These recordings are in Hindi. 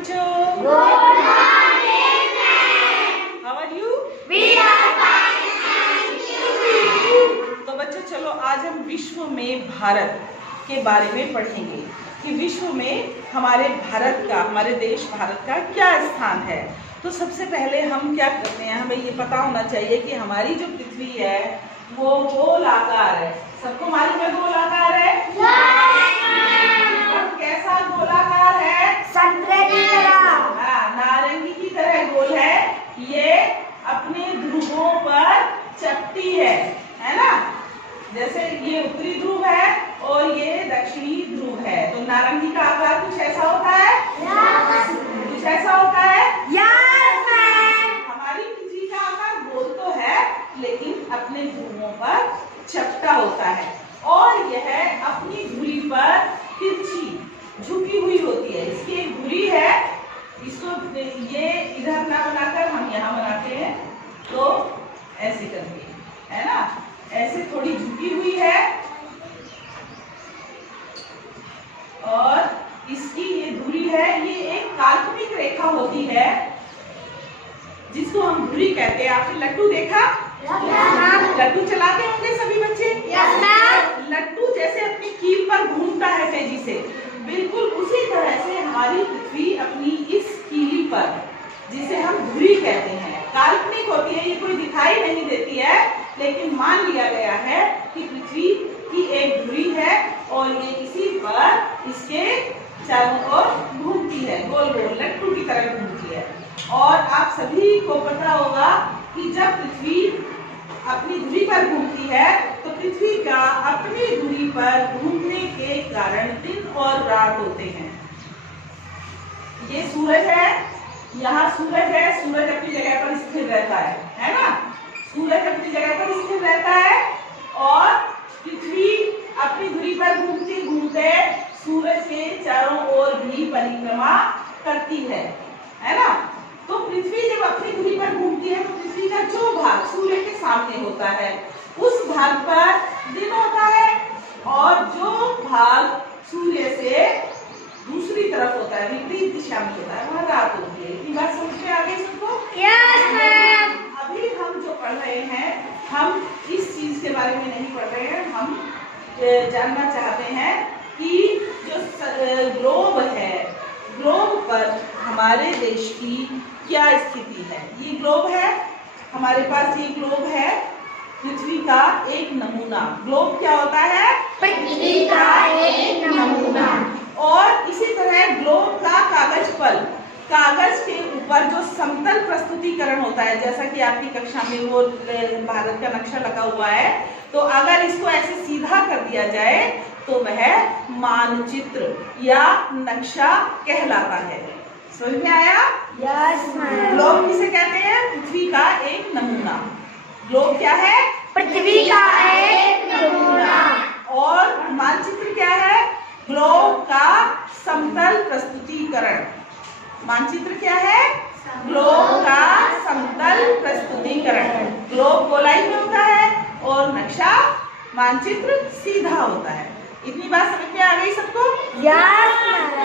बच्चों? Good morning ma'am. How are you? We are fine, thank you. तो बच्चों चलो आज हम विश्व में भारत के बारे में पढ़ेंगे कि विश्व में हमारे भारत का, हमारे देश भारत का क्या स्थान है। तो सबसे पहले हम क्या करते हैं, हमें ये पता होना चाहिए कि हमारी जो पृथ्वी है वो गोलाकार है। सबको मालूम है गोलाकार है? और कैसा गोलाकार है? संतरे की तरह। हाँ, नारंगी की तरह गोल है। ये अपने ध्रुवों पर चपटी है ना? जैसे ये उत्तरी ध्रुव है और ये दक्षिणी ध्रुव है। तो नारंगी का आकार कुछ ऐसा होता है? कुछ ऐसा होता है? हमारी पृथ्वी का आकार गोल तो है लेकिन अपने ध्रुवों पर चपटा होता है और यह अपनी धुरी पर तिरछी झुकी हुई होती है। इसकी एक धुरी है, इसको ये इधर ना बनाकर हम यहाँ बनाते हैं तो ऐसे करके, है ना? ऐसे थोड़ी झुकी हुई है और इसकी ये धुरी है, ये एक काल्पनिक रेखा होती है जिसको हम धुरी कहते हैं। आपने लट्टू देखा? लट्टू चलाते होंगे सभी बच्चे? लट्टू जैसे अपनी कील पर घूमता है तेजी से, बिल्कुल उसी तरह से हमारी पृथ्वी अपनी इस कीली पर, जिसे हम धुरी कहते हैं, काल्पनिक होती है, ये कोई दिखाई नहीं देती है लेकिन मान लिया गया है कि पृथ्वी की एक धुरी है और ये इसी पर इसके चारों ओर घूमती है, गोल गोल लट्टू की तरह घूमती है। और आप सभी को पता होगा कि जब पृथ्वी अपनी धुरी पर घूमती है तो पृथ्वी का अपनी धुरी पर घूमने के कारण दिन और रात होते हैं। ये सूरज है, यहाँ सूरज है, सूरज अपनी जगह पर स्थिर रहता है ना? सूरज अपनी जगह पर स्थिर रहता है और पृथ्वी अपनी धुरी पर घूमते घूमते सूरज के चारों ओर भी परिक्रमा करती है ना? तो पृथ्वी जब अपनी धुरी पर घूमती है तो पृथ्वी का जो भाग सूर्य के सामने होता है उस भाग पर दिन होता है और जो भाग सूर्य से दूसरी तरफ होता है, विपरीत दिशा में होता है, वहाँ रात होती है। इतनी बात समझ में आ गई सबको? Yes ma'am. अभी हम जो पढ़ रहे हैं, हम इस चीज के बारे में नहीं पढ़ रहे हैं, हम जानना चाहते हैं कि जो ग्लोब है, ग्लोब पर हमारे देश की क्या स्थिति है। ये ग्लोब है, हमारे पास ये ग्लोब है, पृथ्वी का एक नमूना। ग्लोब क्या होता है? पृथ्वी का एक नमूना। और इसी तरह ग्लोब का कागज पर, कागज के ऊपर जो समतल प्रस्तुतिकरण होता है, जैसा कि आपकी कक्षा में वो भारत का नक्शा लगा हुआ है, तो अगर इसको ऐसे सीधा कर दिया जाए तो वह मानचित्र या नक्शा कहलाता है। समझ में आया? Yes ma'am. ग्लोब किसे कहते हैं? पृथ्वी का एक नमूना। ग्लोब क्या है? पृथ्वी का एक नमूना। और मानचित्र क्या है? ग्लोब का समतल प्रस्तुतिकरण। मानचित्र क्या है? ग्लोब का समतल प्रस्तुतिकरण। ग्लोब गोलाई में होता है और नक्शा, मानचित्र सीधा होता है। इतनी बात समझ में आ गई सबको? यस।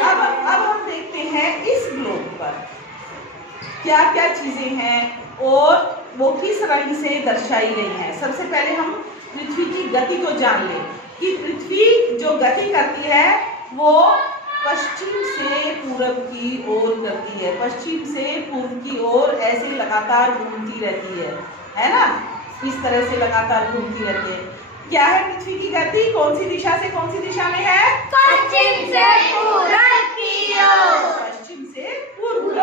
अब हम देखते हैं इस ग्लोब पर क्या क्या चीजें हैं और वो किस रंग से दर्शाई गई हैं। सबसे पहले हम पृथ्वी की गति को जान लें कि पृथ्वी जो गति करती है वो पश्चिम से पूरब की ओर करती है, पश्चिम से पूर्व की ओर ऐसे लगातार घूमती रहती है ना? इस तरह से लगातार घूमती रहती है। क्या है पृथ्वी की गति? कौन सी दिशा से कौन सी दिशा में है? पश्चिम से पूरब की ओर। पश्चिम से पूर्व की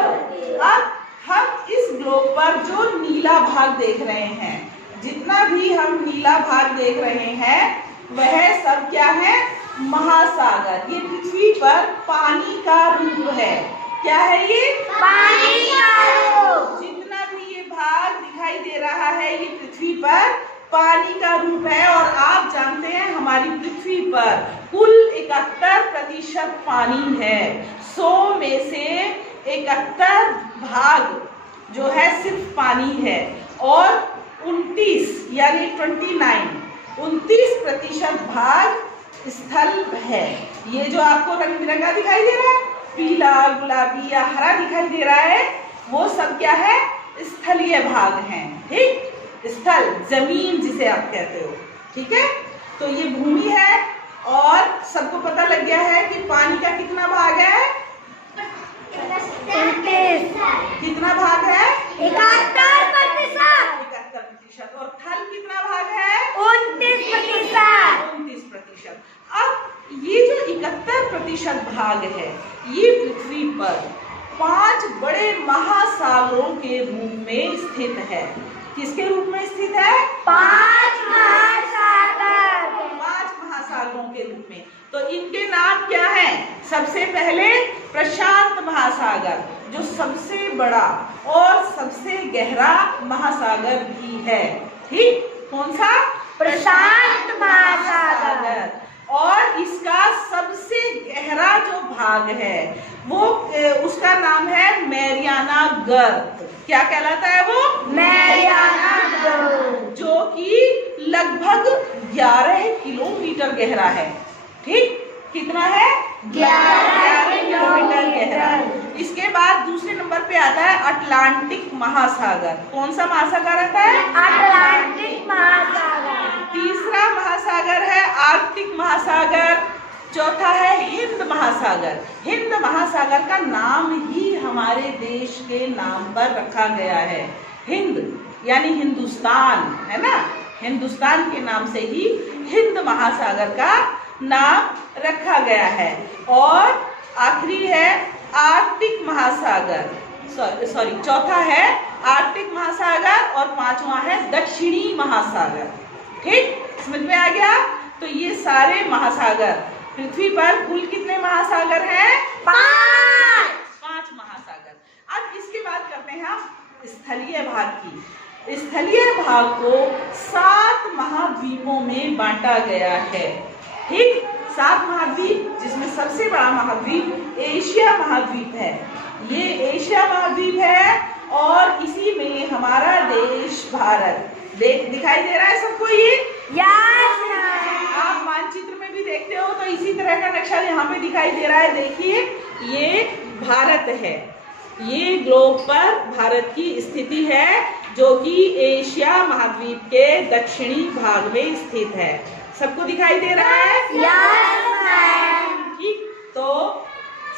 ओर। अब हम इस ग्लोब पर जो नीला भाग देख रहे हैं, जितना भी हम नीला भाग देख रहे हैं वह सब क्या है? महासागर। ये पृथ्वी पर पानी का रूप है। क्या है ये? पानी का रूप। जितना भी ये भाग दिखाई दे रहा है ये पृथ्वी पर पानी का रूप है। और आप जानते हैं हमारी पृथ्वी पर कुल 71% पानी है। 100 में से 71 भाग जो है सिर्फ पानी है और 29 यानी 29% भाग स्थल है। ये जो आपको रंग बिरंगा दिखाई दे रहा है पीला, गुलाबी या हरा दिखाई दे रहा है, वो सब क्या है? स्थलीय भाग हैं। ठीक, स्थल, जमीन जिसे आप कहते हो। ठीक है, तो ये भूमि है और सबको पता लग गया है कि पानी का कितना भाग है? कितना भाग है? 71%। 71%। और थल कितना भाग है? 29%। 29%। अब ये जो 71% भाग है, ये पृथ्वी पर 5 बड़े महासागरों के रूप में स्थित है। किसके रूप में स्थित है? 5 महासागर। 5 महासागरों के रूप में। तो इनके नाम क्या हैं? सबसे पहले प्रशांत महासागर, जो सबसे बड़ा और सबसे गहरा महासागर भी है। ठीक, कौन सा? प्रशांत महासागर। और इसका सबसे गहरा जो भाग है वो उसका नाम है मैरियाना गर्त। क्या कहलाता है वो? मैरियाना गर्त, जो कि लगभग 11 किलोमीटर गहरा है। ठीक, कितना है? 11 किलोमीटर गहरा। इसके बाद दूसरे नंबर पे आता है अटलांटिक महासागर। कौन सा महासागर आता है? अटलांटिक महासागर। तीसरा महासागर है आर्कटिक महासागर। चौथा है हिंद महासागर। हिंद महासागर का नाम ही हमारे देश के नाम पर रखा गया है। हिंद यानी हिंदुस्तान, है ना? हिंदुस्तान के नाम से ही हिंद महासागर का नाम रखा गया है। और आखिरी है आर्कटिक महासागर। सॉरी, चौथा है आर्कटिक महासागर और पांचवा है दक्षिणी महासागर। ठीक, समझ में आ गया? तो ये सारे महासागर, पृथ्वी पर कुल कितने महासागर हैं? 5 महासागर। अब इसके बाद करते हैं हम स्थलीय भाग की। स्थलीय भाग को 7 महाद्वीपों में बांटा गया है। ठीक, 7 महाद्वीप, जिसमें सबसे बड़ा महाद्वीप एशिया महाद्वीप है। ये एशिया महाद्वीप है और इसी में हमारा देश भारत दिखाई दे रहा है सबको। ये आप मानचित्र में भी देखते हो तो इसी तरह का नक्शा यहाँ पे दिखाई दे रहा है। देखिए, ये भारत है। ये ग्लोब पर भारत की स्थिति है, जो कि एशिया महाद्वीप के दक्षिणी भाग में स्थित है। सबको दिखाई दे रहा है? ठीक, तो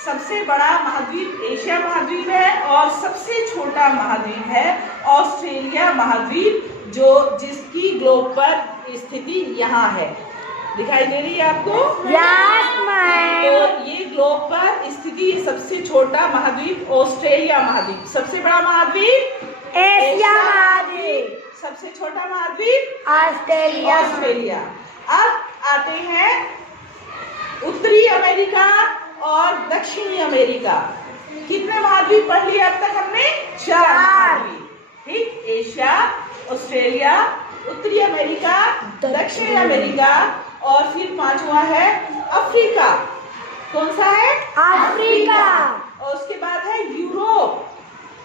सबसे बड़ा महाद्वीप एशिया महाद्वीप है और सबसे छोटा महाद्वीप है ऑस्ट्रेलिया महाद्वीप, जो जिसकी ग्लोब पर स्थिति यहाँ है। दिखाई दे रही है आपको? तो ये ग्लोब पर स्थिति सबसे छोटा महाद्वीप ऑस्ट्रेलिया महाद्वीप, सबसे बड़ा महाद्वीप एशिया महाद्वीप, सबसे छोटा महाद्वीप ऑस्ट्रेलिया। अब आते हैं उत्तरी अमेरिका और दक्षिणी अमेरिका। कितने महाद्वीप पढ़ लिए अब तक हमने? 4 महाद्वीप। ठीक, एशिया, ऑस्ट्रेलिया, उत्तरी अमेरिका, दक्षिणी अमेरिका और फिर पांचवा है अफ्रीका। कौन सा है? अफ्रीका। और उसके बाद है यूरोप।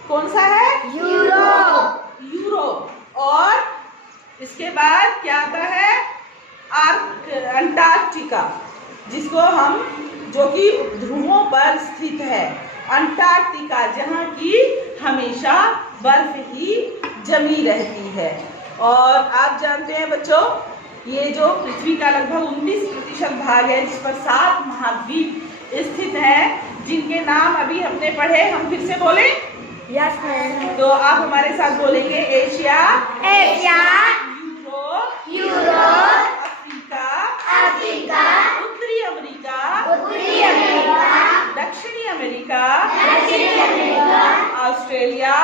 कौन सा है? यूरोप। और इसके बाद क्या आता है? अंटार्कटिका, जिसको हम, जो कि ध्रुवों पर स्थित है। अंटार्कटिका, जहाँ की हमेशा बर्फ ही जमी रहती है। और आप जानते हैं बच्चों, ये जो पृथ्वी का लगभग 19% भाग है, जिस पर 7 महाद्वीप स्थित हैं, जिनके नाम अभी हमने पढ़े, हम फिर से बोले? Yes ma'am. तो आप हमारे साथ बोलेंगे एशिया, यूरोप, अफ्रीका, उत्तरी अमेरिका, दक्षिणी अमेरिका, ऑस्ट्रेलिया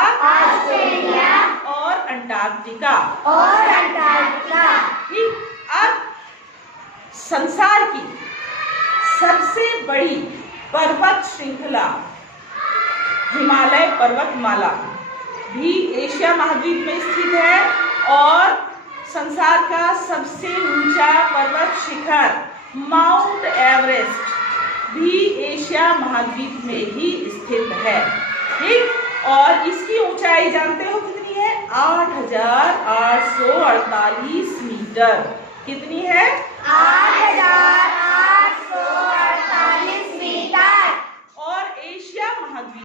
और अंटार्कटिका। ठीक, अब संसार की सबसे बड़ी पर्वत श्रृंखला हिमालय पर्वतमाला भी एशिया महाद्वीप में स्थित है और संसार का सबसे ऊंचा पर्वत शिखर माउंट एवरेस्ट भी एशिया महाद्वीप में ही स्थित है। ठीक, और इसकी ऊंचाई जानते हो कितनी है? 8,848 मीटर। कितनी है? 8,848